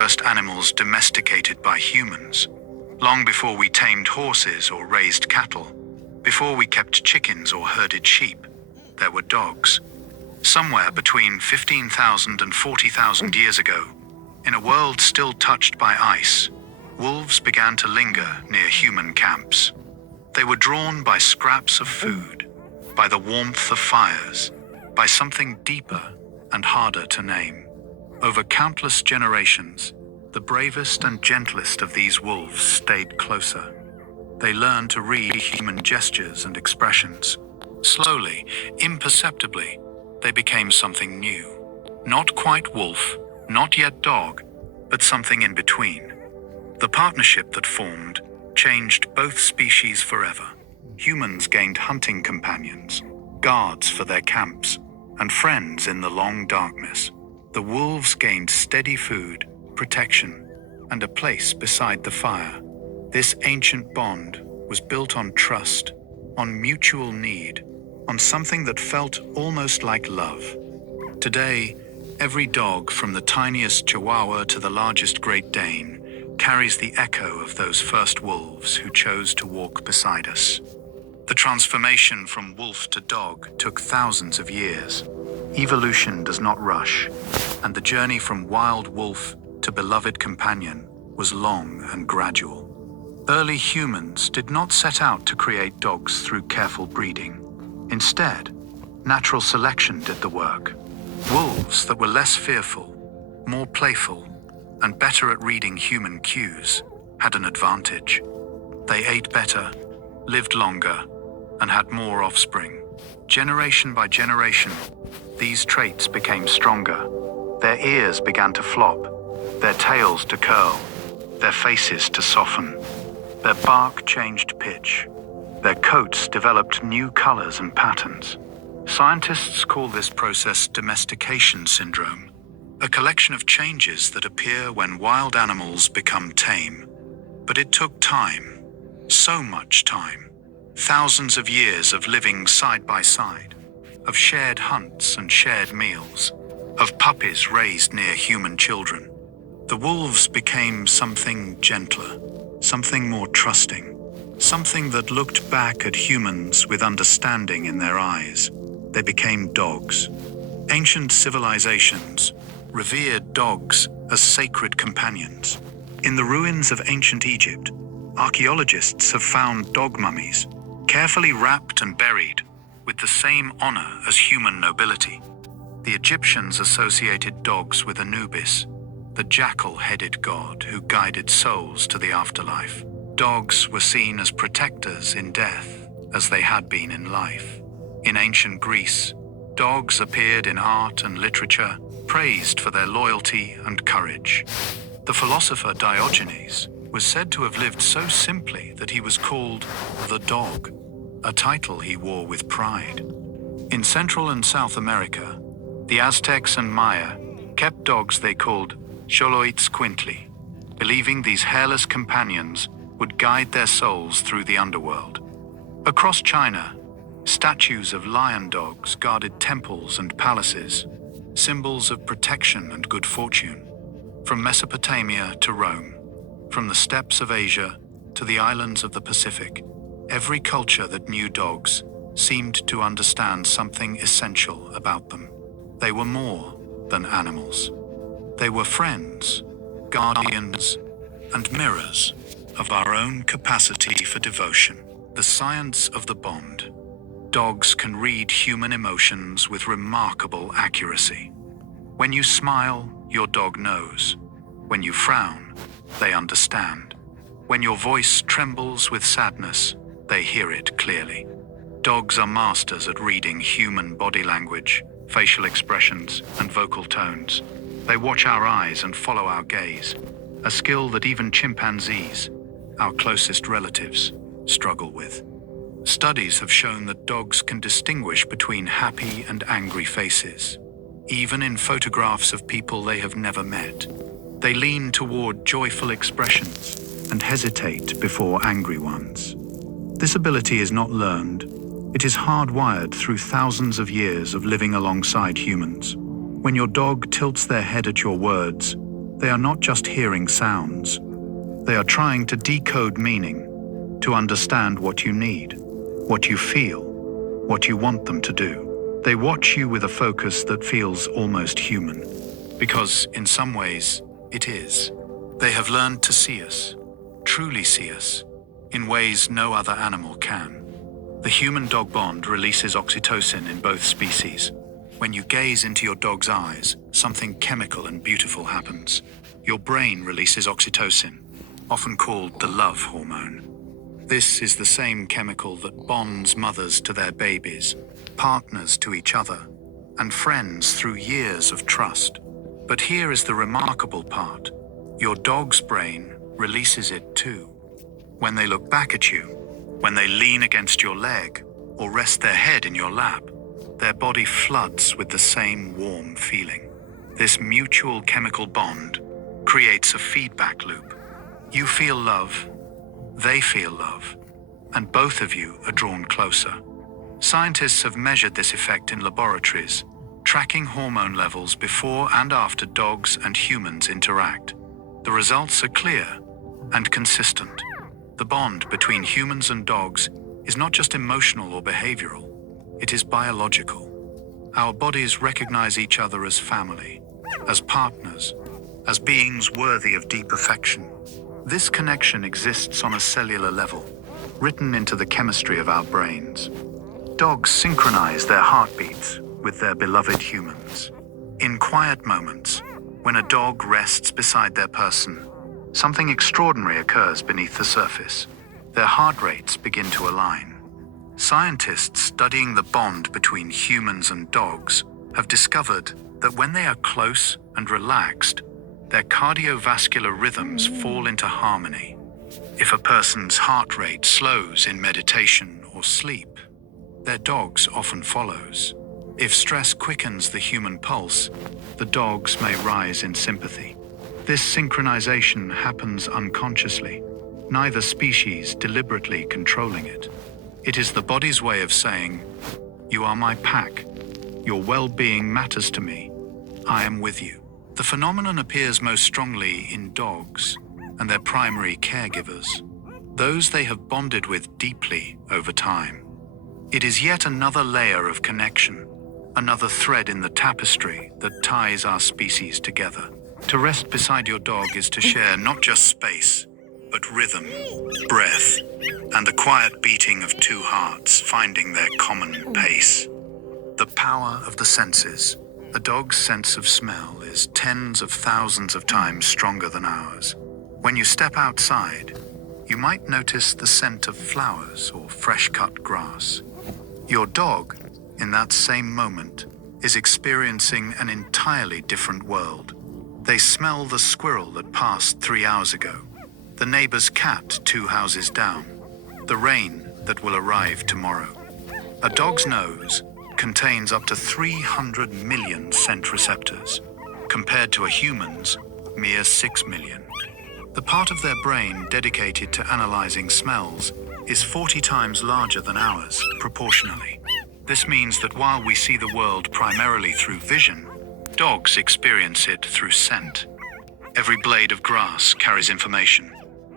first animals domesticated by humans, long before we tamed horses or raised cattle, before we kept chickens or herded sheep, there were dogs. Somewhere between 15,000 and 40,000 years ago, in a world still touched by ice, wolves began to linger near human camps. They were drawn by scraps of food, by the warmth of fires, by something deeper and harder to name. Over countless generations, the bravest and gentlest of these wolves stayed closer. They learned to read human gestures and expressions. Slowly, imperceptibly, they became something new. Not quite wolf, not yet dog, but something in between. The partnership that formed changed both species forever. Humans gained hunting companions, guards for their camps, and friends in the long darkness. The wolves gained steady food, protection, and a place beside the fire. This ancient bond was built on trust, on mutual need, on something that felt almost like love. Today, every dog from the tiniest Chihuahua to the largest Great Dane carries the echo of those first wolves who chose to walk beside us. The transformation from wolf to dog took thousands of years. Evolution does not rush, and the journey from wild wolf to beloved companion was long and gradual. Early humans did not set out to create dogs through careful breeding. Instead, natural selection did the work. Wolves that were less fearful, more playful, and better at reading human cues had an advantage. They ate better, lived longer, and had more offspring. Generation by generation, these traits became stronger. Their ears began to flop, their tails to curl, their faces to soften. Their bark changed pitch. Their coats developed new colors and patterns. Scientists call this process domestication syndrome, a collection of changes that appear when wild animals become tame. But it took time, so much time. Thousands of years of living side by side, of shared hunts and shared meals, of puppies raised near human children. The wolves became something gentler, something more trusting, something that looked back at humans with understanding in their eyes. They became dogs. Ancient civilizations revered dogs as sacred companions. In the ruins of ancient Egypt, archaeologists have found dog mummies, carefully wrapped and buried with the same honor as human nobility. The Egyptians associated dogs with Anubis, the jackal-headed god who guided souls to the afterlife. Dogs were seen as protectors in death, as they had been in life. In ancient Greece, dogs appeared in art and literature, praised for their loyalty and courage. The philosopher Diogenes was said to have lived so simply that he was called the dog, a title he wore with pride. In Central and South America, the Aztecs and Maya kept dogs they called Xoloitzcuintli, believing these hairless companions would guide their souls through the underworld. Across China, statues of lion dogs guarded temples and palaces, symbols of protection and good fortune. From Mesopotamia to Rome, from the steppes of Asia to the islands of the Pacific, every culture that knew dogs seemed to understand something essential about them. They were more than animals. They were friends, guardians, and mirrors of our own capacity for devotion. The science of the bond. Dogs can read human emotions with remarkable accuracy. When you smile, your dog knows. When you frown, they understand. When your voice trembles with sadness, they hear it clearly. Dogs are masters at reading human body language, facial expressions, and vocal tones. They watch our eyes and follow our gaze, a skill that even chimpanzees, our closest relatives, struggle with. Studies have shown that dogs can distinguish between happy and angry faces. Even in photographs of people they have never met, they lean toward joyful expressions and hesitate before angry ones. This ability is not learned. It is hardwired through thousands of years of living alongside humans. When your dog tilts their head at your words, They are not just hearing sounds. They are trying to decode meaning, to understand what you need, what you feel, what you want them to do. They watch you with a focus that feels almost human, because in some ways, it is. They have learned to see us, truly see us, in ways no other animal can. The human-dog bond releases oxytocin in both species. When you gaze into your dog's eyes, something chemical and beautiful happens. Your brain releases oxytocin, often called the love hormone. This is the same chemical that bonds mothers to their babies, partners to each other, and friends through years of trust. But here is the remarkable part. Your dog's brain releases it too. When they look back at you, when they lean against your leg or rest their head in your lap, their body floods with the same warm feeling. This mutual chemical bond creates a feedback loop. You feel love, they feel love, and both of you are drawn closer. Scientists have measured this effect in laboratories, tracking hormone levels before and after dogs and humans interact. The results are clear and consistent. The bond between humans and dogs is not just emotional or behavioral, it is biological. Our bodies recognize each other as family, as partners, as beings worthy of deep affection. This connection exists on a cellular level, written into the chemistry of our brains. Dogs synchronize their heartbeats with their beloved humans. In quiet moments, when a dog rests beside their person, something extraordinary occurs beneath the surface. Their heart rates begin to align. Scientists studying the bond between humans and dogs have discovered that when they are close and relaxed, their cardiovascular rhythms fall into harmony. If a person's heart rate slows in meditation or sleep, their dog's often follows. If stress quickens the human pulse, the dogs may rise in sympathy. This synchronization happens unconsciously, neither species deliberately controlling it. It is the body's way of saying, "You are my pack. Your well-being matters to me. I am with you." The phenomenon appears most strongly in dogs and their primary caregivers, those they have bonded with deeply over time. It is yet another layer of connection, another thread in the tapestry that ties our species together. To rest beside your dog is to share not just space, but rhythm, breath, and the quiet beating of two hearts finding their common pace. The power of the senses. A dog's sense of smell is tens of thousands of times stronger than ours. When you step outside, you might notice the scent of flowers or fresh-cut grass. Your dog, in that same moment, is experiencing an entirely different world. They smell the squirrel that passed 3 hours ago, the neighbor's cat 2 houses down, the rain that will arrive tomorrow. A dog's nose contains up to 300 million scent receptors, compared to a human's mere 6 million. The part of their brain dedicated to analyzing smells is 40 times larger than ours, proportionally. This means that while we see the world primarily through vision, dogs experience it through scent. Every blade of grass carries information.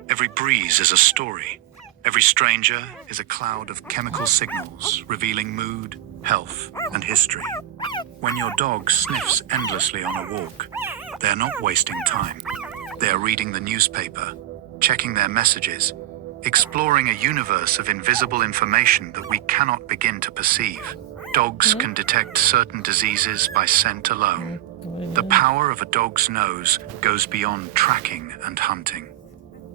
Every breeze is a story. Every stranger is a cloud of chemical signals revealing mood, health, and history. When your dog sniffs endlessly on a walk, they are not wasting time. They are reading the newspaper, checking their messages, exploring a universe of invisible information that we cannot begin to perceive. Dogs can detect certain diseases by scent alone. The power of a dog's nose goes beyond tracking and hunting.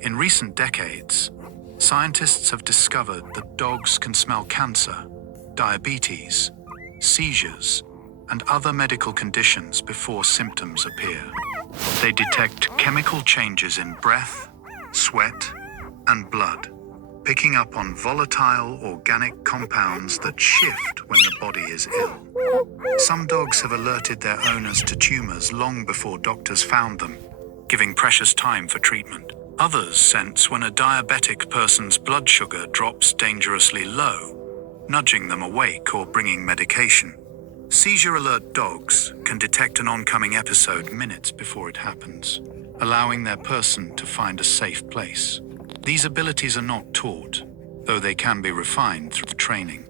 In recent decades, scientists have discovered that dogs can smell cancer, diabetes, seizures, and other medical conditions before symptoms appear. They detect chemical changes in breath, sweat, and blood, picking up on volatile organic compounds that shift when the body is ill. Some dogs have alerted their owners to tumors long before doctors found them, giving precious time for treatment. Others sense when a diabetic person's blood sugar drops dangerously low, nudging them awake or bringing medication. Seizure alert dogs can detect an oncoming episode minutes before it happens, allowing their person to find a safe place. These abilities are not taught, though they can be refined through training.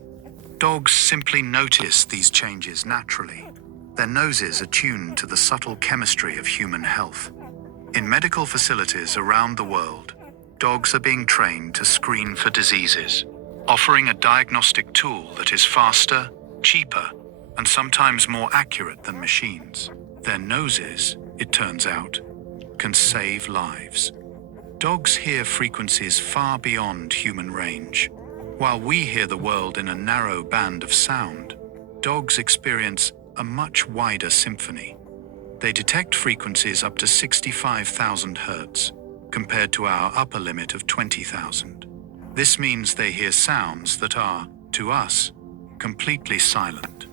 Dogs simply notice these changes naturally. Their noses are tuned to the subtle chemistry of human health. In medical facilities around the world, dogs are being trained to screen for diseases, offering a diagnostic tool that is faster, cheaper, and sometimes more accurate than machines. Their noses, it turns out, can save lives. Dogs hear frequencies far beyond human range. While we hear the world in a narrow band of sound, dogs experience a much wider symphony. They detect frequencies up to 65,000 Hz, compared to our upper limit of 20,000. This means they hear sounds that are, to us, completely silent.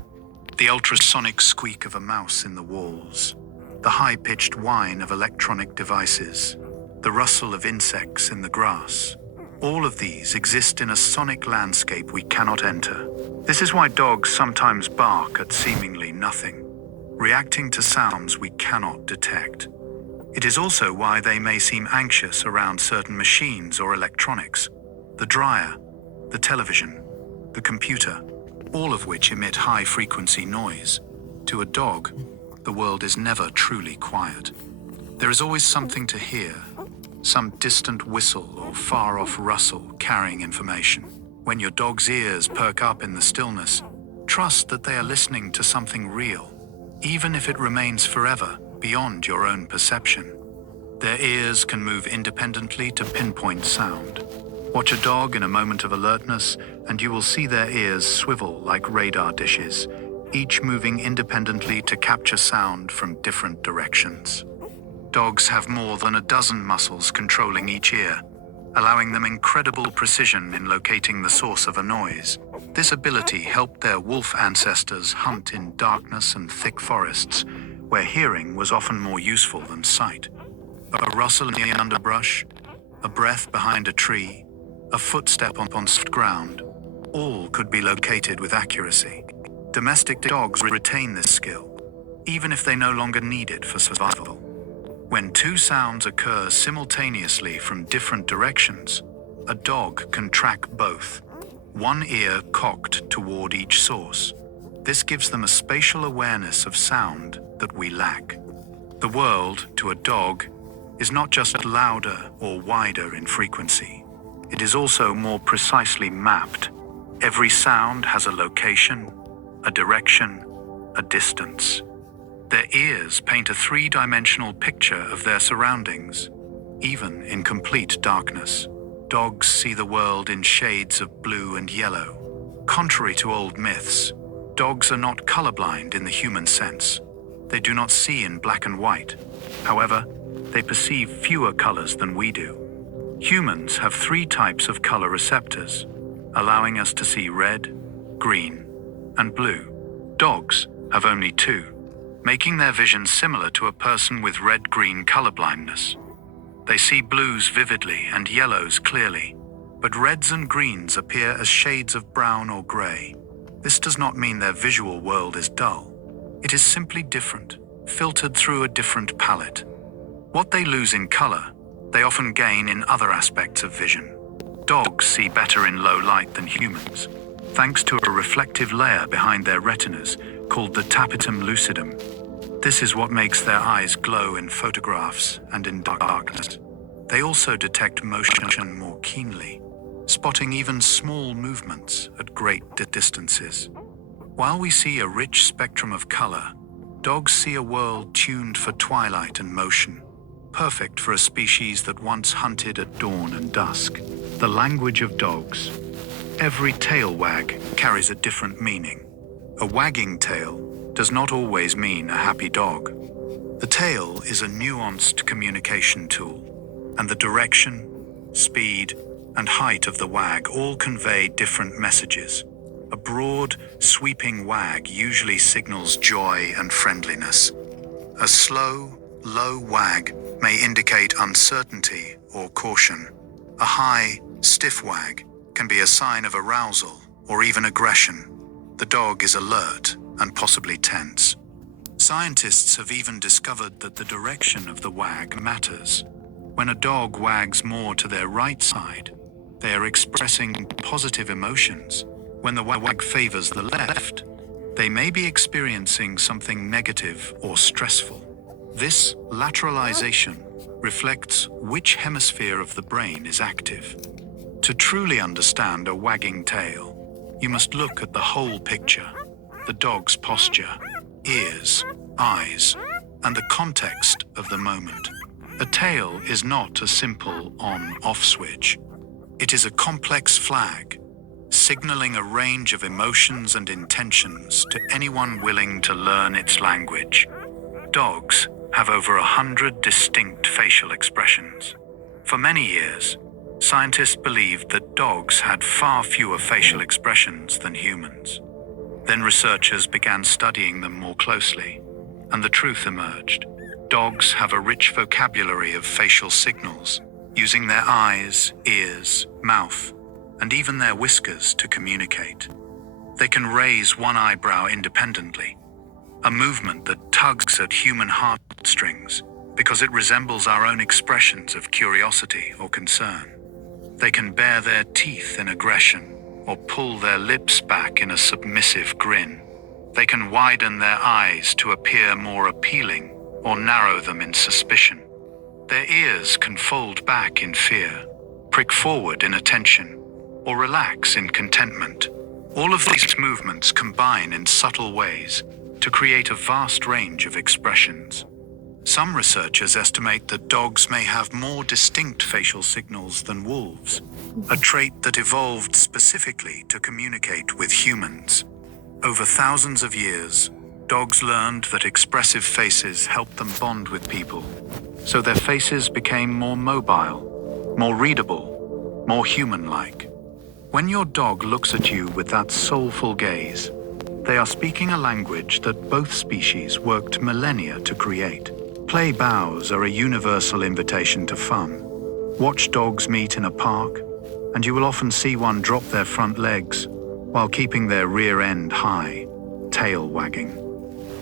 The ultrasonic squeak of a mouse in the walls, the high-pitched whine of electronic devices, the rustle of insects in the grass. All of these exist in a sonic landscape we cannot enter. This is why dogs sometimes bark at seemingly nothing, reacting to sounds we cannot detect. It is also why they may seem anxious around certain machines or electronics, the dryer, the television, the computer, all of which emit high-frequency noise. To a dog, the world is never truly quiet. There is always something to hear, some distant whistle or far-off rustle carrying information. When your dog's ears perk up in the stillness, trust that they are listening to something real, even if it remains forever beyond your own perception. Their ears can move independently to pinpoint sound. Watch a dog in a moment of alertness, and you will see their ears swivel like radar dishes, each moving independently to capture sound from different directions. Dogs have more than a dozen muscles controlling each ear, allowing them incredible precision in locating the source of a noise. This ability helped their wolf ancestors hunt in darkness and thick forests, where hearing was often more useful than sight. A rustle in the underbrush, a breath behind a tree, a footstep on soft ground, all could be located with accuracy. Domestic dogs retain this skill, even if they no longer need it for survival. When two sounds occur simultaneously from different directions, a dog can track both, one ear cocked toward each source. This gives them a spatial awareness of sound that we lack. The world, to a dog, is not just louder or wider in frequency. It is also more precisely mapped. Every sound has a location, a direction, a distance. Their ears paint a three-dimensional picture of their surroundings, even in complete darkness. Dogs see the world in shades of blue and yellow. Contrary to old myths, dogs are not colorblind in the human sense. They do not see in black and white. However, they perceive fewer colors than we do. Humans have 3 types of color receptors, allowing us to see red, green, and blue. Dogs have only 2, making their vision similar to a person with red-green colorblindness. They see blues vividly and yellows clearly, but reds and greens appear as shades of brown or gray. This does not mean their visual world is dull. It is simply different, filtered through a different palette. What they lose in color, they often gain in other aspects of vision. Dogs see better in low light than humans, thanks to a reflective layer behind their retinas called the tapetum lucidum. This is what makes their eyes glow in photographs and in darkness. They also detect motion more keenly, spotting even small movements at great distances. While we see a rich spectrum of color, dogs see a world tuned for twilight and motion, perfect for a species that once hunted at dawn and dusk. The language of dogs. Every tail wag carries a different meaning. A wagging tail does not always mean a happy dog. The tail is a nuanced communication tool, and the direction, speed, and height of the wag all convey different messages. A broad, sweeping wag usually signals joy and friendliness. A slow, low wag may indicate uncertainty or caution. A high, stiff wag can be a sign of arousal or even aggression. The dog is alert, and possibly tense. Scientists have even discovered that the direction of the wag matters. When a dog wags more to their right side, they are expressing positive emotions. When the wag favors the left, they may be experiencing something negative or stressful. This lateralization reflects which hemisphere of the brain is active. To truly understand a wagging tail, you must look at the whole picture: the dog's posture, ears, eyes, and the context of the moment. A tail is not a simple on-off switch. It is a complex flag, signaling a range of emotions and intentions to anyone willing to learn its language. Dogs have over 100 distinct facial expressions. For many years, scientists believed that dogs had far fewer facial expressions than humans. Then researchers began studying them more closely, and the truth emerged. Dogs have a rich vocabulary of facial signals, using their eyes, ears, mouth, and even their whiskers to communicate. They can raise one eyebrow independently, a movement that tugs at human heartstrings because it resembles our own expressions of curiosity or concern. They can bare their teeth in aggression or pull their lips back in a submissive grin. They can widen their eyes to appear more appealing or narrow them in suspicion. Their ears can fold back in fear, prick forward in attention, or relax in contentment. All of these movements combine in subtle ways to create a vast range of expressions. Some researchers estimate that dogs may have more distinct facial signals than wolves, a trait that evolved specifically to communicate with humans. Over thousands of years, dogs learned that expressive faces helped them bond with people, so their faces became more mobile, more readable, more human-like. When your dog looks at you with that soulful gaze, they are speaking a language that both species worked millennia to create. Play bows are a universal invitation to fun. Watch dogs meet in a park, and you will often see one drop their front legs while keeping their rear end high, tail wagging.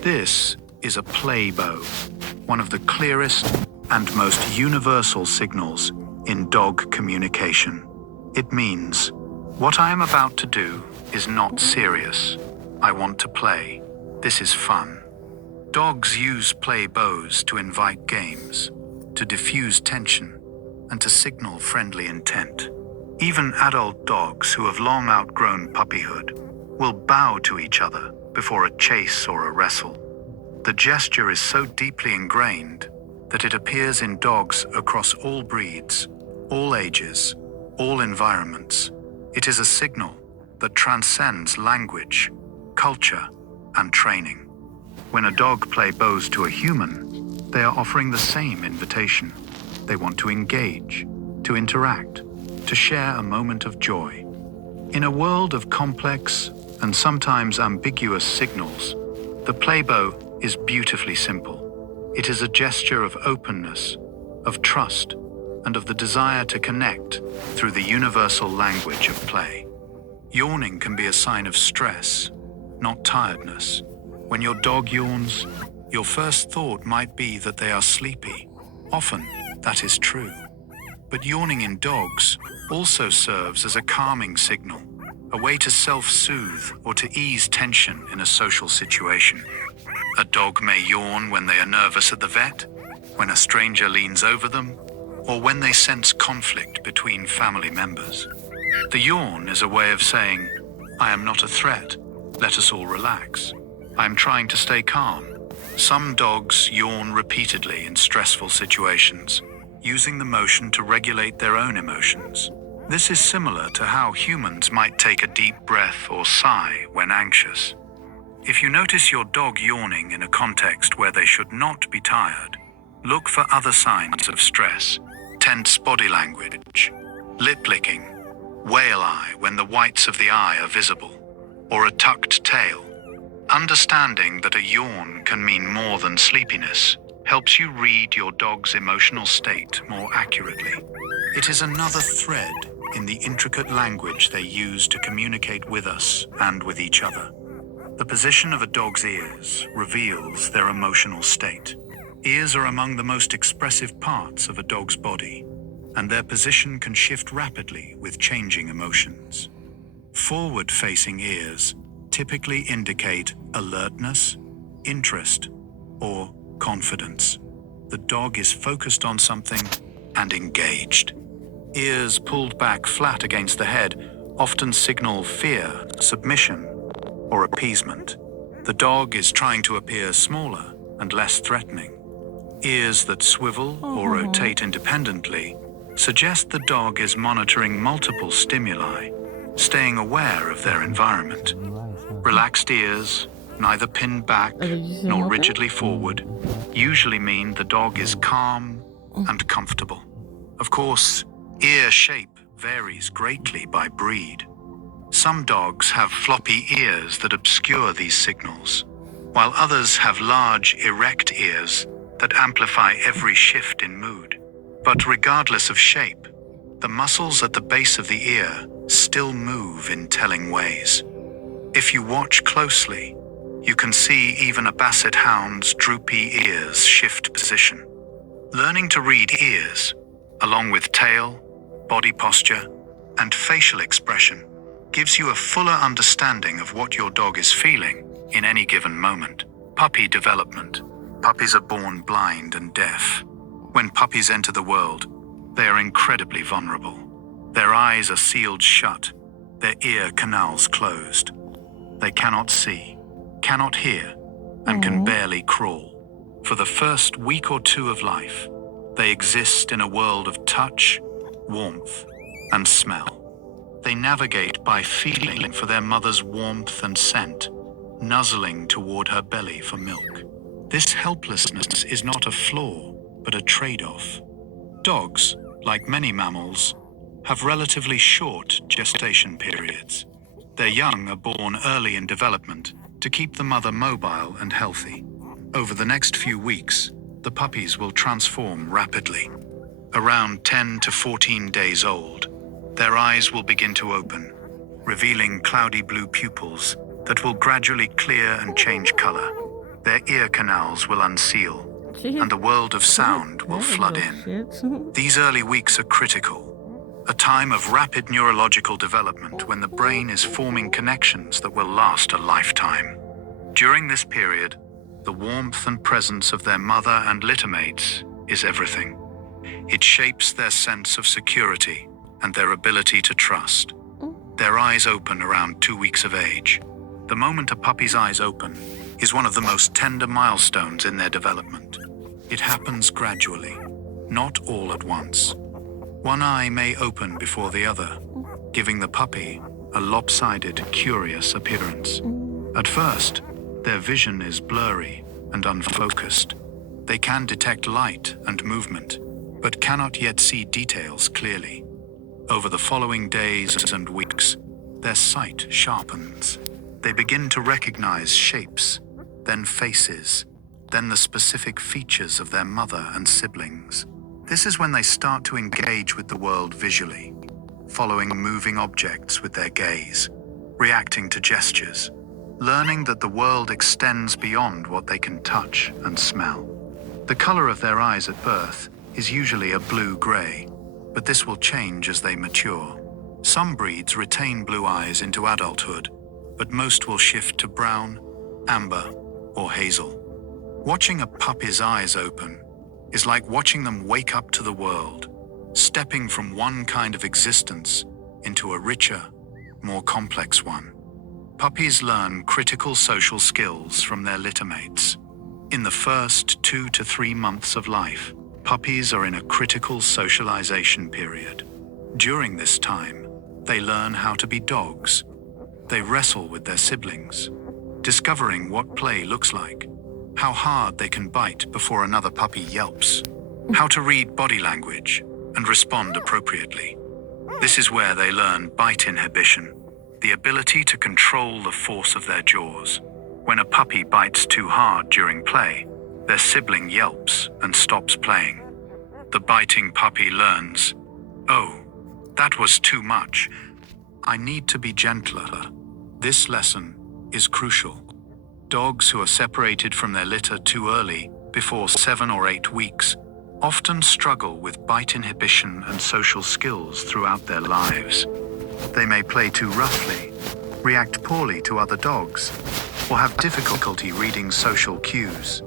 This is a play bow, one of the clearest and most universal signals in dog communication. It means, what I am about to do is not serious. I want to play. This is fun. Dogs use play bows to invite games, to diffuse tension, and to signal friendly intent. Even adult dogs who have long outgrown puppyhood will bow to each other before a chase or a wrestle. The gesture is so deeply ingrained that it appears in dogs across all breeds, all ages, all environments. It is a signal that transcends language, culture, and training. When a dog play bows to a human, they are offering the same invitation. They want to engage, to interact, to share a moment of joy. In a world of complex and sometimes ambiguous signals, the play bow is beautifully simple. It is a gesture of openness, of trust, and of the desire to connect through the universal language of play. Yawning can be a sign of stress, not tiredness. When your dog yawns, your first thought might be that they are sleepy. Often, that is true. But yawning in dogs also serves as a calming signal, a way to self-soothe or to ease tension in a social situation. A dog may yawn when they are nervous at the vet, when a stranger leans over them, or when they sense conflict between family members. The yawn is a way of saying, I am not a threat, let us all relax. I am trying to stay calm. Some dogs yawn repeatedly in stressful situations, using the motion to regulate their own emotions. This is similar to how humans might take a deep breath or sigh when anxious. If you notice your dog yawning in a context where they should not be tired, look for other signs of stress: tense body language, lip licking, whale eye when the whites of the eye are visible, or a tucked tail. Understanding that a yawn can mean more than sleepiness helps you read your dog's emotional state more accurately. It is another thread in the intricate language they use to communicate with us and with each other. The position of a dog's ears reveals their emotional state. Ears are among the most expressive parts of a dog's body, and their position can shift rapidly with changing emotions. Forward-facing ears typically indicate alertness, interest, or confidence. The dog is focused on something and engaged. Ears pulled back flat against the head often signal fear, submission, or appeasement. The dog is trying to appear smaller and less threatening. Ears that swivel or rotate independently suggest the dog is monitoring multiple stimuli, staying aware of their environment. Relaxed ears, neither pinned back nor rigidly forward, usually mean the dog is calm and comfortable. Of course, ear shape varies greatly by breed. Some dogs have floppy ears that obscure these signals, while others have large, erect ears that amplify every shift in mood. But regardless of shape, the muscles at the base of the ear still move in telling ways. If you watch closely, you can see even a basset hound's droopy ears shift position. Learning to read ears, along with tail, body posture, and facial expression, gives you a fuller understanding of what your dog is feeling in any given moment. Puppy development. Puppies are born blind and deaf. When puppies enter the world, they are incredibly vulnerable. Their eyes are sealed shut, their ear canals closed. They cannot see, cannot hear, and can barely crawl. For the first week or two of life, they exist in a world of touch, warmth, and smell. They navigate by feeling for their mother's warmth and scent, nuzzling toward her belly for milk. This helplessness is not a flaw, but a trade-off. Dogs, like many mammals, have relatively short gestation periods. Their young are born early in development to keep the mother mobile and healthy. Over the next few weeks, the puppies will transform rapidly. Around 10 to 14 days old, their eyes will begin to open, revealing cloudy blue pupils that will gradually clear and change color. Their ear canals will unseal, and the world of sound will flood in. These early weeks are critical, a time of rapid neurological development when the brain is forming connections that will last a lifetime. During this period, the warmth and presence of their mother and littermates is everything. It shapes their sense of security and their ability to trust. Their eyes open around 2 weeks of age. The moment a puppy's eyes open is one of the most tender milestones in their development. It happens gradually, not all at once. One eye may open before the other, giving the puppy a lopsided, curious appearance. At first, their vision is blurry and unfocused. They can detect light and movement, but cannot yet see details clearly. Over the following days and weeks, their sight sharpens. They begin to recognize shapes, then faces, then the specific features of their mother and siblings. This is when they start to engage with the world visually, following moving objects with their gaze, reacting to gestures, learning that the world extends beyond what they can touch and smell. The color of their eyes at birth is usually a blue-gray, but this will change as they mature. Some breeds retain blue eyes into adulthood, but most will shift to brown, amber, or hazel. Watching a puppy's eyes open is like watching them wake up to the world, stepping from one kind of existence into a richer, more complex one. Puppies learn critical social skills from their littermates. In the first 2 to 3 months of life, puppies are in a critical socialization period. During this time, they learn how to be dogs. They wrestle with their siblings, discovering what play looks like, how hard they can bite before another puppy yelps, how to read body language and respond appropriately. This is where they learn bite inhibition, the ability to control the force of their jaws. When a puppy bites too hard during play, their sibling yelps and stops playing. The biting puppy learns, "Oh, that was too much. I need to be gentler." This lesson is crucial. Dogs who are separated from their litter too early, before 7 or 8 weeks, often struggle with bite inhibition and social skills throughout their lives. They may play too roughly, react poorly to other dogs, or have difficulty reading social cues.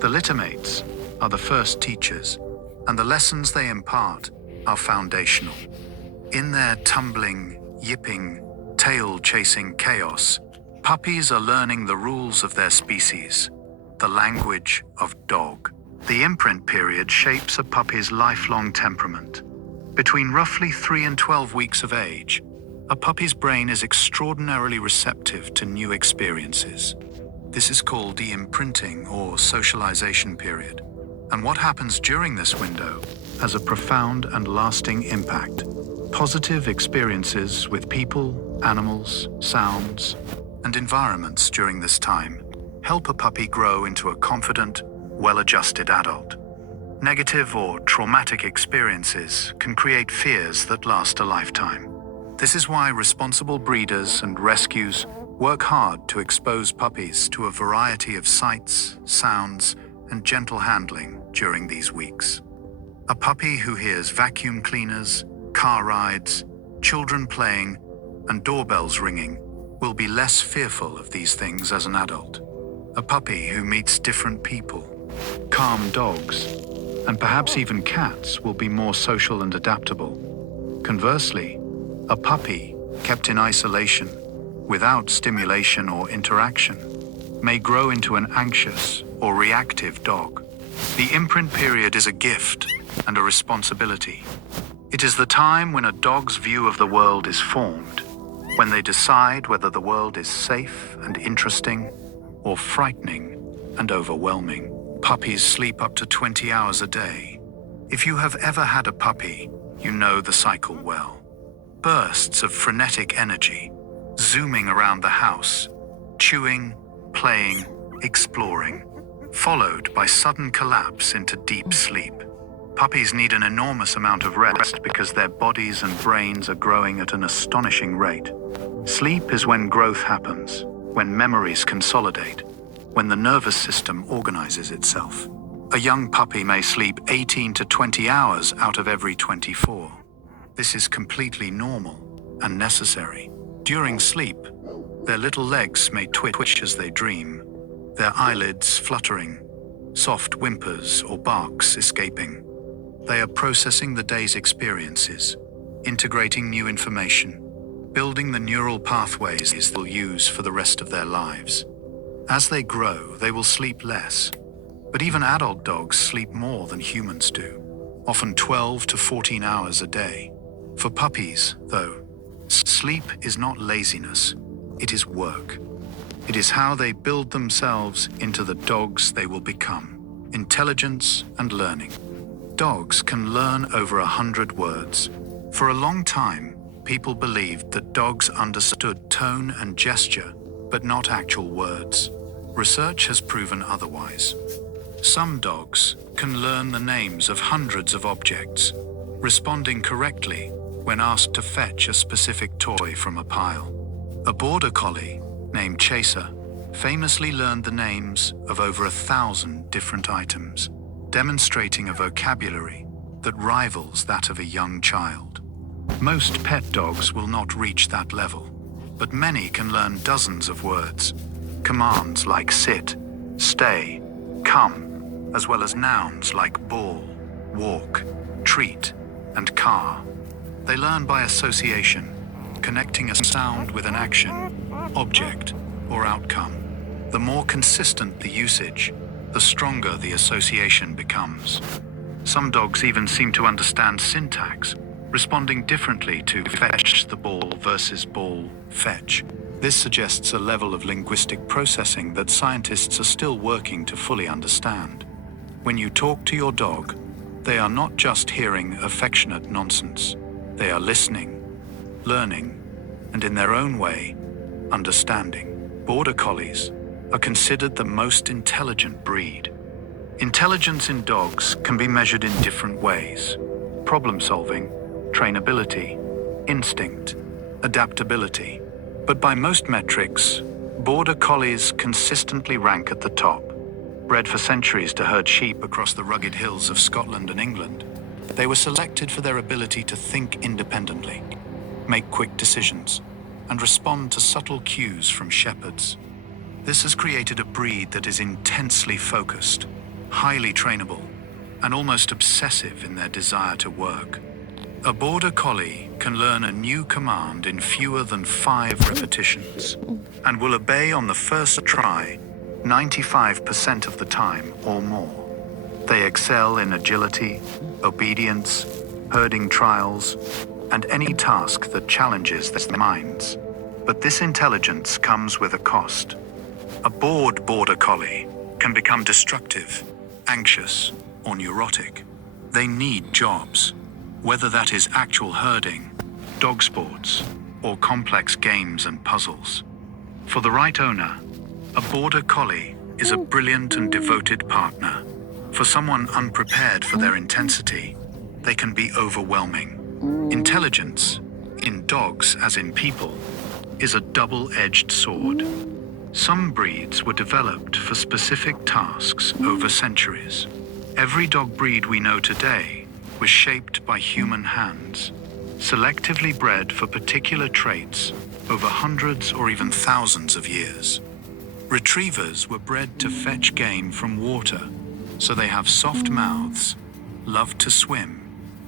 The littermates are the first teachers, and the lessons they impart are foundational. In their tumbling, yipping, tail-chasing chaos, puppies are learning the rules of their species, the language of dog. The imprint period shapes a puppy's lifelong temperament. Between roughly 3 and 12 weeks of age, a puppy's brain is extraordinarily receptive to new experiences. This is called the imprinting or socialization period, and what happens during this window has a profound and lasting impact. Positive experiences with people, animals, sounds, and environments during this time help a puppy grow into a confident, well-adjusted adult. Negative or traumatic experiences can create fears that last a lifetime. This is why responsible breeders and rescues work hard to expose puppies to a variety of sights, sounds, and gentle handling during these weeks. A puppy who hears vacuum cleaners, car rides, children playing, and doorbells ringing will be less fearful of these things as an adult. A puppy who meets different people, calm dogs, and perhaps even cats will be more social and adaptable. Conversely, a puppy kept in isolation, without stimulation or interaction, may grow into an anxious or reactive dog. The imprint period is a gift and a responsibility. It is the time when a dog's view of the world is formed, when they decide whether the world is safe and interesting or frightening and overwhelming. Puppies sleep up to 20 hours a day. If you have ever had a puppy, you know the cycle well. Bursts of frenetic energy, zooming around the house, chewing, playing, exploring, followed by sudden collapse into deep sleep. Puppies need an enormous amount of rest because their bodies and brains are growing at an astonishing rate. Sleep is when growth happens, when memories consolidate, when the nervous system organizes itself. A young puppy may sleep 18 to 20 hours out of every 24. This is completely normal and necessary. During sleep, their little legs may twitch as they dream, their eyelids fluttering, soft whimpers or barks escaping. They are processing the day's experiences, integrating new information, building the neural pathways they'll use for the rest of their lives. As they grow, they will sleep less, but even adult dogs sleep more than humans do, often 12 to 14 hours a day. For puppies, though, sleep is not laziness, it is work. It is how they build themselves into the dogs they will become. Intelligence and learning. Dogs can learn over 100 words. For a long time, people believed that dogs understood tone and gesture, but not actual words. Research has proven otherwise. Some dogs can learn the names of hundreds of objects, responding correctly when asked to fetch a specific toy from a pile. A border collie named Chaser famously learned the names of over 1,000 different items, demonstrating a vocabulary that rivals that of a young child. Most pet dogs will not reach that level, but many can learn dozens of words, commands like sit, stay, come, as well as nouns like ball, walk, treat, and car. They learn by association, connecting a sound with an action, object, or outcome. The more consistent the usage, the stronger the association becomes. Some dogs even seem to understand syntax, responding differently to fetch the ball versus ball, fetch. This suggests a level of linguistic processing that scientists are still working to fully understand. When you talk to your dog, they are not just hearing affectionate nonsense. They are listening, learning, and in their own way, understanding. Border Collies are considered the most intelligent breed. Intelligence in dogs can be measured in different ways: problem-solving, trainability, instinct, adaptability. But by most metrics, Border Collies consistently rank at the top. Bred for centuries to herd sheep across the rugged hills of Scotland and England, they were selected for their ability to think independently, make quick decisions, and respond to subtle cues from shepherds. This has created a breed that is intensely focused, highly trainable, and almost obsessive in their desire to work. A Border Collie can learn a new command in fewer than 5 repetitions and will obey on the first try 95% of the time or more. They excel in agility, obedience, herding trials, and any task that challenges their minds. But this intelligence comes with a cost. A bored Border Collie can become destructive, anxious, or neurotic. They need jobs, whether that is actual herding, dog sports, or complex games and puzzles. For the right owner, a Border Collie is a brilliant and devoted partner. For someone unprepared for their intensity, they can be overwhelming. Intelligence, in dogs as in people, is a double-edged sword. Some breeds were developed for specific tasks over centuries. Every dog breed we know today was shaped by human hands, selectively bred for particular traits over hundreds or even thousands of years. Retrievers were bred to fetch game from water, so they have soft mouths, love to swim,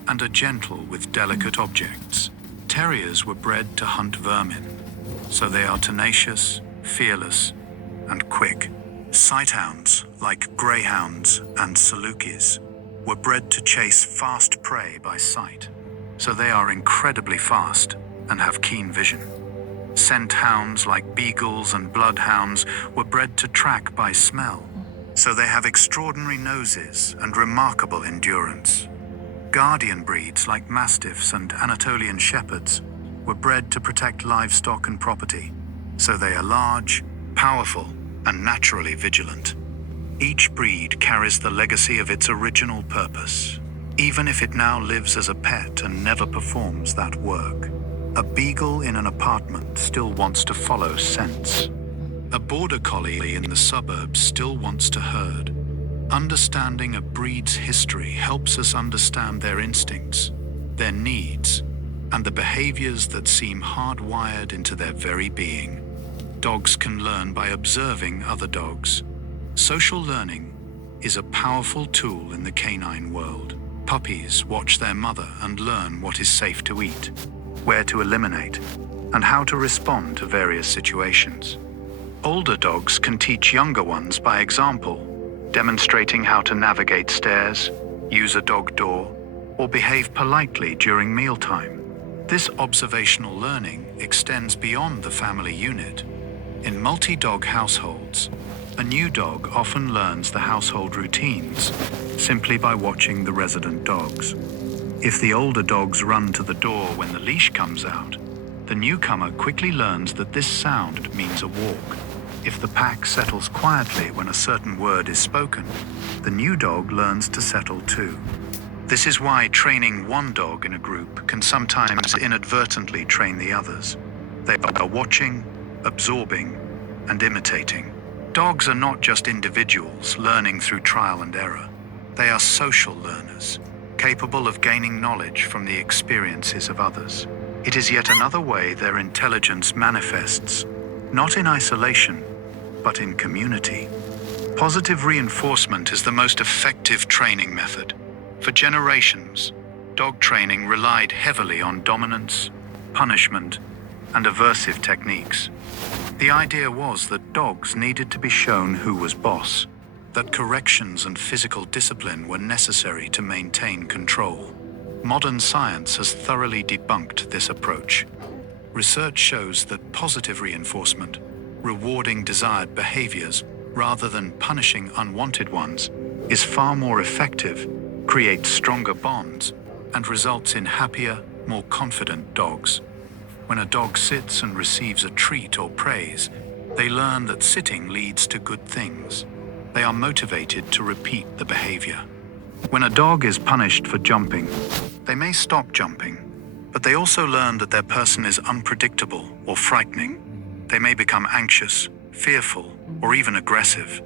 and are gentle with delicate objects. Terriers were bred to hunt vermin, so they are tenacious, fearless, and quick. Sighthounds, like greyhounds and salukis, were bred to chase fast prey by sight, so they are incredibly fast and have keen vision. Scent hounds, like beagles and bloodhounds, were bred to track by smell, so they have extraordinary noses and remarkable endurance. Guardian breeds, like mastiffs and Anatolian shepherds, were bred to protect livestock and property, so they are large, powerful, and naturally vigilant. Each breed carries the legacy of its original purpose, even if it now lives as a pet and never performs that work. A beagle in an apartment still wants to follow scents. A Border Collie in the suburbs still wants to herd. Understanding a breed's history helps us understand their instincts, their needs, and the behaviors that seem hardwired into their very being. Dogs can learn by observing other dogs. Social learning is a powerful tool in the canine world. Puppies watch their mother and learn what is safe to eat, where to eliminate, and how to respond to various situations. Older dogs can teach younger ones by example, demonstrating how to navigate stairs, use a dog door, or behave politely during mealtime. This observational learning extends beyond the family unit. In multi-dog households, a new dog often learns the household routines simply by watching the resident dogs. If the older dogs run to the door when the leash comes out, the newcomer quickly learns that this sound means a walk. If the pack settles quietly when a certain word is spoken, the new dog learns to settle too. This is why training one dog in a group can sometimes inadvertently train the others. They are watching, absorbing, and imitating. Dogs are not just individuals learning through trial and error. They are social learners, capable of gaining knowledge from the experiences of others. It is yet another way their intelligence manifests, not in isolation, but in community. Positive reinforcement is the most effective training method. For generations, dog training relied heavily on dominance, punishment, and aversive techniques. The idea was that dogs needed to be shown who was boss, that corrections and physical discipline were necessary to maintain control. Modern science has thoroughly debunked this approach. Research shows that positive reinforcement, rewarding desired behaviors rather than punishing unwanted ones, is far more effective, creates stronger bonds, and results in happier, more confident dogs. When a dog sits and receives a treat or praise, they learn that sitting leads to good things. They are motivated to repeat the behavior. When a dog is punished for jumping, they may stop jumping, but they also learn that their person is unpredictable or frightening. They may become anxious, fearful, or even aggressive.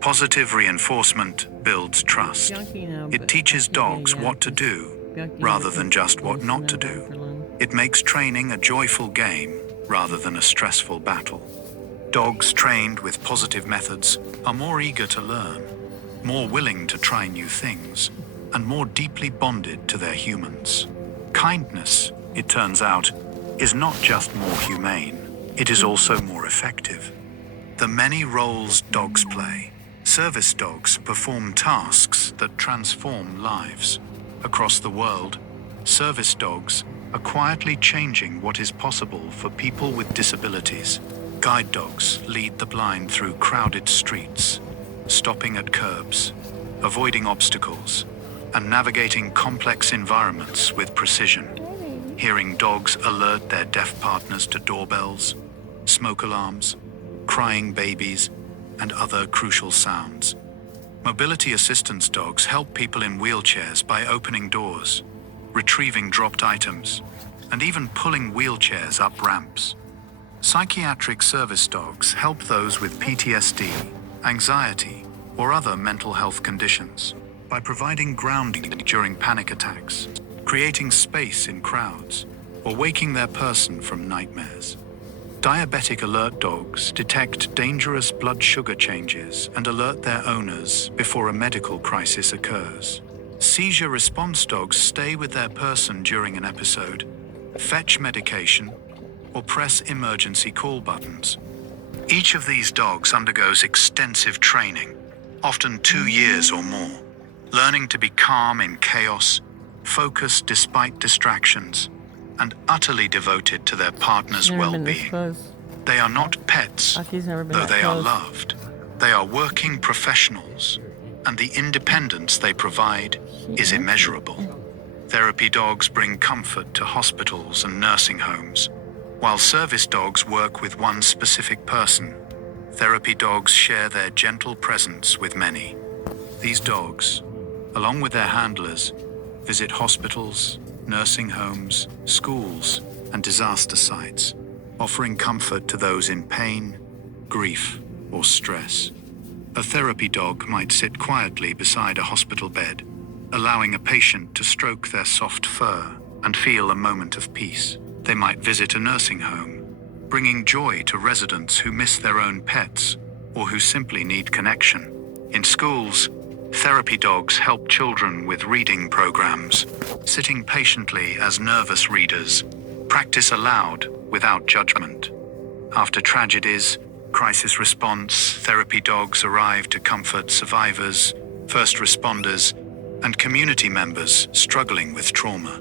Positive reinforcement builds trust. It teaches dogs what to do rather than just what not to do. It makes training a joyful game rather than a stressful battle. Dogs trained with positive methods are more eager to learn, more willing to try new things, and more deeply bonded to their humans. Kindness, it turns out, is not just more humane, it is also more effective. The many roles dogs play. Service dogs perform tasks that transform lives. Across the world, service dogs are quietly changing what is possible for people with disabilities. Guide dogs lead the blind through crowded streets, stopping at curbs, avoiding obstacles, and navigating complex environments with precision. Hearing dogs alert their deaf partners to doorbells, smoke alarms, crying babies, and other crucial sounds. Mobility assistance dogs help people in wheelchairs by opening doors, retrieving dropped items, and even pulling wheelchairs up ramps. Psychiatric service dogs help those with PTSD, anxiety, or other mental health conditions by providing grounding during panic attacks, creating space in crowds, or waking their person from nightmares. Diabetic alert dogs detect dangerous blood sugar changes and alert their owners before a medical crisis occurs. Seizure response dogs stay with their person during an episode, fetch medication, or press emergency call buttons. Each of these dogs undergoes extensive training, often 2 years or more, learning to be calm in chaos, focused despite distractions, and utterly devoted to their partner's well-being. They are not pets, though they are loved. They are working professionals, and the independence they provide is immeasurable. Therapy dogs bring comfort to hospitals and nursing homes, while service dogs work with one specific person. Therapy dogs share their gentle presence with many. These dogs, along with their handlers, visit hospitals, nursing homes, schools, and disaster sites, offering comfort to those in pain, grief, or stress. A therapy dog might sit quietly beside a hospital bed, allowing a patient to stroke their soft fur and feel a moment of peace. They might visit a nursing home, bringing joy to residents who miss their own pets or who simply need connection. In schools, therapy dogs help children with reading programs, sitting patiently as nervous readers, practice aloud without judgment. After tragedies, crisis response, therapy dogs arrive to comfort survivors, first responders, and community members struggling with trauma.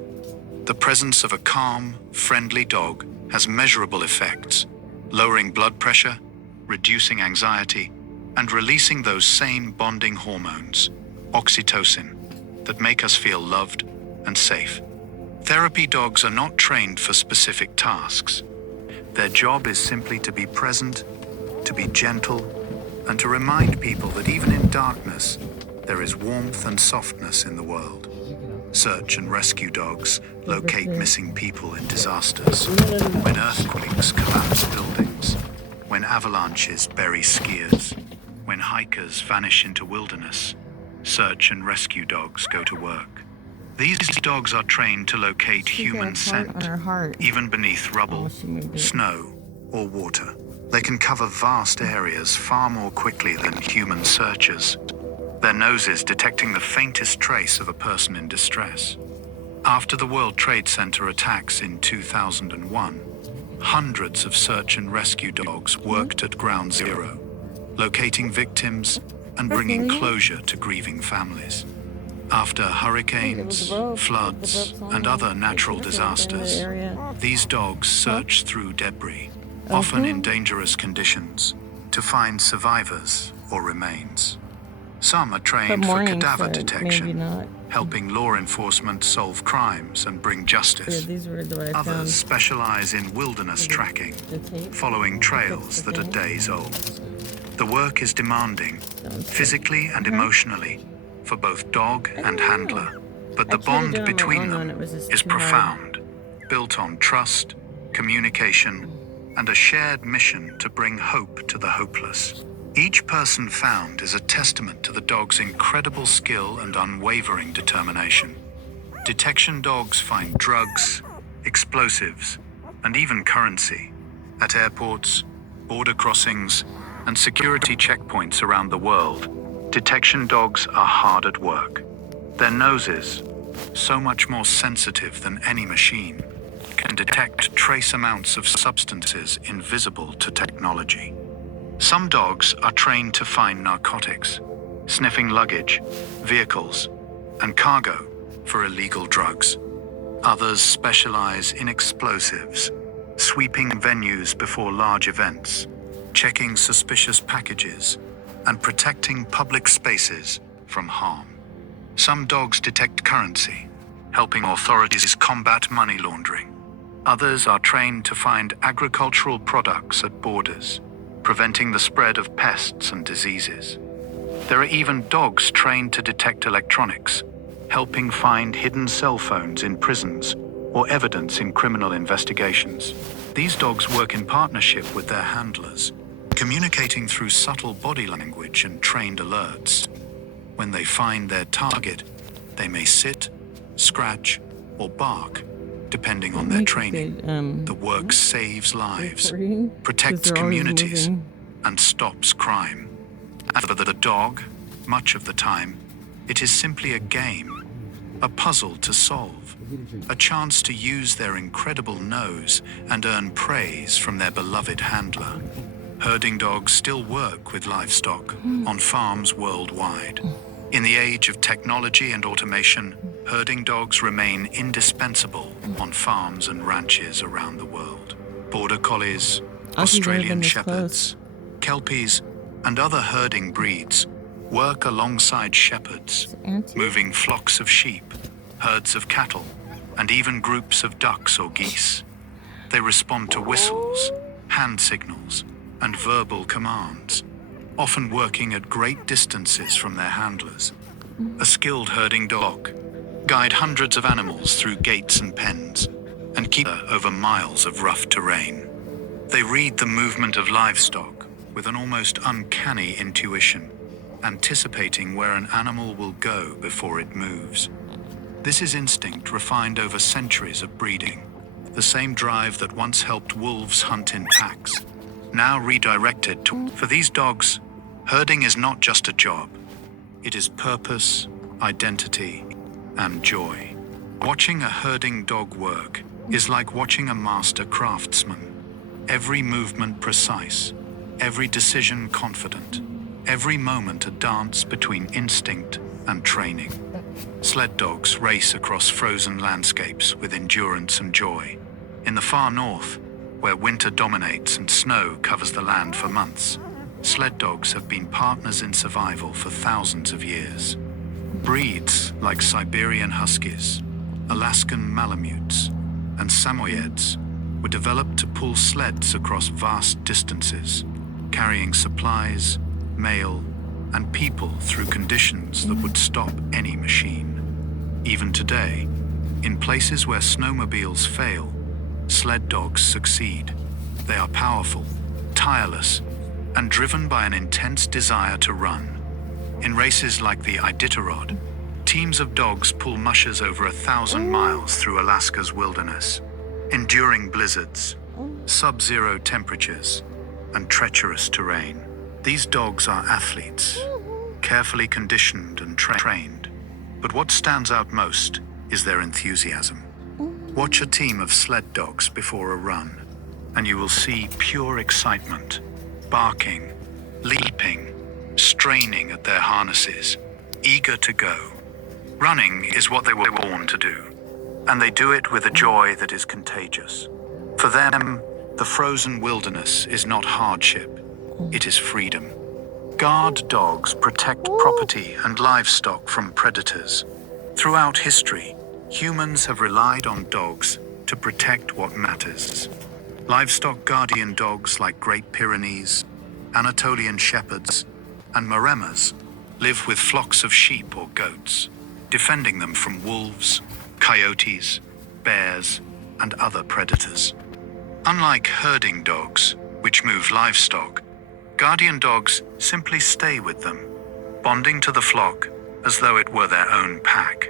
The presence of a calm, friendly dog has measurable effects, lowering blood pressure, reducing anxiety, and releasing those same bonding hormones, oxytocin, that make us feel loved and safe. Therapy dogs are not trained for specific tasks. Their job is simply to be present, to be gentle, and to remind people that even in darkness, there is warmth and softness in the world. Search and rescue dogs locate missing people in disasters, when earthquakes collapse buildings, when avalanches bury skiers, when hikers vanish into wilderness. Search and rescue dogs go to work. These dogs are trained to locate human scent, even beneath rubble, snow, or water. They can cover vast areas far more quickly than human searchers, their noses detecting the faintest trace of a person in distress. After the World Trade Center attacks in 2001, hundreds of search and rescue dogs worked at Ground Zero, locating victims and bringing closure to grieving families. After hurricanes, floods, and other natural disasters, these dogs search through debris, often in dangerous conditions, to find survivors or remains. Some are trained for cadaver detection, helping law enforcement solve crimes and bring justice. Others specialize in wilderness tracking, following trails that are days old. The work is demanding, physically and emotionally, for both dog and handler, but the bond between them is profound, built on trust, communication, and a shared mission to bring hope to the hopeless. Each person found is a testament to the dog's incredible skill and unwavering determination. Detection dogs find drugs, explosives, and even currency at airports, border crossings, and security checkpoints around the world. Detection dogs are hard at work. Their noses, so much more sensitive than any machine, can detect trace amounts of substances invisible to technology. Some dogs are trained to find narcotics, sniffing luggage, vehicles, and cargo for illegal drugs. Others specialize in explosives, sweeping venues before large events, checking suspicious packages, and protecting public spaces from harm. Some dogs detect currency, helping authorities combat money laundering. Others are trained to find agricultural products at borders, preventing the spread of pests and diseases. There are even dogs trained to detect electronics, helping find hidden cell phones in prisons or evidence in criminal investigations. These dogs work in partnership with their handlers, communicating through subtle body language and trained alerts. When they find their target, they may sit, scratch, or bark, depending on their training. The work saves lives, protects communities, and stops crime. And for the dog, much of the time, it is simply a game, a puzzle to solve, a chance to use their incredible nose and earn praise from their beloved handler. Herding dogs still work with livestock on farms worldwide. In the age of technology and automation, herding dogs remain indispensable on farms and ranches around the world. Border collies, Australian shepherds, kelpies, and other herding breeds work alongside shepherds, moving flocks of sheep, herds of cattle, and even groups of ducks or geese. They respond to whistles, hand signals, and verbal commands, often working at great distances from their handlers. A skilled herding dog guide hundreds of animals through gates and pens and keep over miles of rough terrain. They read the movement of livestock with an almost uncanny intuition, anticipating where an animal will go before it moves. This is instinct refined over centuries of breeding, the same drive that once helped wolves hunt in packs, now redirected to. For these dogs, herding is not just a job. It is purpose, identity, and joy. Watching a herding dog work is like watching a master craftsman. Every movement precise, every decision confident, every moment a dance between instinct and training. Sled dogs race across frozen landscapes with endurance and joy. In the far north, where winter dominates and snow covers the land for months, sled dogs have been partners in survival for thousands of years. Breeds like Siberian Huskies, Alaskan Malamutes, and Samoyeds were developed to pull sleds across vast distances, carrying supplies, mail, and people through conditions that would stop any machine. Even today, in places where snowmobiles fail, sled dogs succeed. They are powerful, tireless, and driven by an intense desire to run. In races like the Iditarod, teams of dogs pull mushers over 1,000 miles through Alaska's wilderness, enduring blizzards, sub-zero temperatures, and treacherous terrain. These dogs are athletes, carefully conditioned and trained. But what stands out most is their enthusiasm. Watch a team of sled dogs before a run, and you will see pure excitement, barking, leaping, straining at their harnesses, eager to go. Running is what they were born to do, and they do it with a joy that is contagious. For them, the frozen wilderness is not hardship, it is freedom. Guard dogs protect property and livestock from predators. Throughout history, humans have relied on dogs to protect what matters. Livestock guardian dogs like Great Pyrenees, Anatolian shepherds, and Maremas live with flocks of sheep or goats, defending them from wolves, coyotes, bears, and other predators. Unlike herding dogs, which move livestock, guardian dogs simply stay with them, bonding to the flock as though it were their own pack.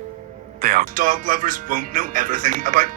They are Dog lovers won't know everything about